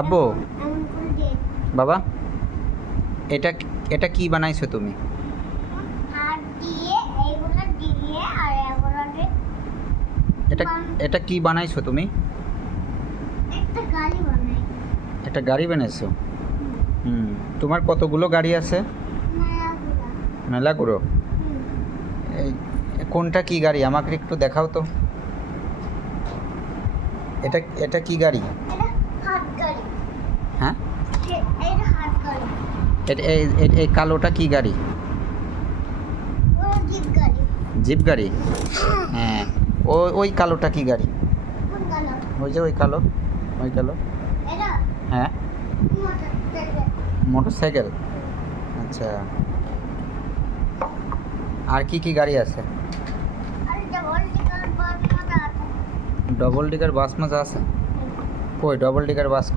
আব্বু বাবা এটা এটা কি বানাইছো তুমি? এটা এটা কি বানাইছো তুমি? একটা গাড়ি বানাইছো। তোমার কতগুলো গাড়ি আছে? মেলাগুলো। এই কোনটা কি গাড়ি আমাকে একটু দেখাও তো। এটা এটা কি গাড়ি? হ্যাঁ, এই কালোটা কি গাড়ি? জিপ গাড়ি। হ্যাঁ, ওই কালোটা কি গাড়ি? ওই যে ওই কালো, ওই কালো। হ্যাঁ, মোটরসাইকেল। আচ্ছা, আর কি কি গাড়ি আছে? ডবল ডিগার বাস মাজা আছে। কই ডবল ডিগার বাস কই?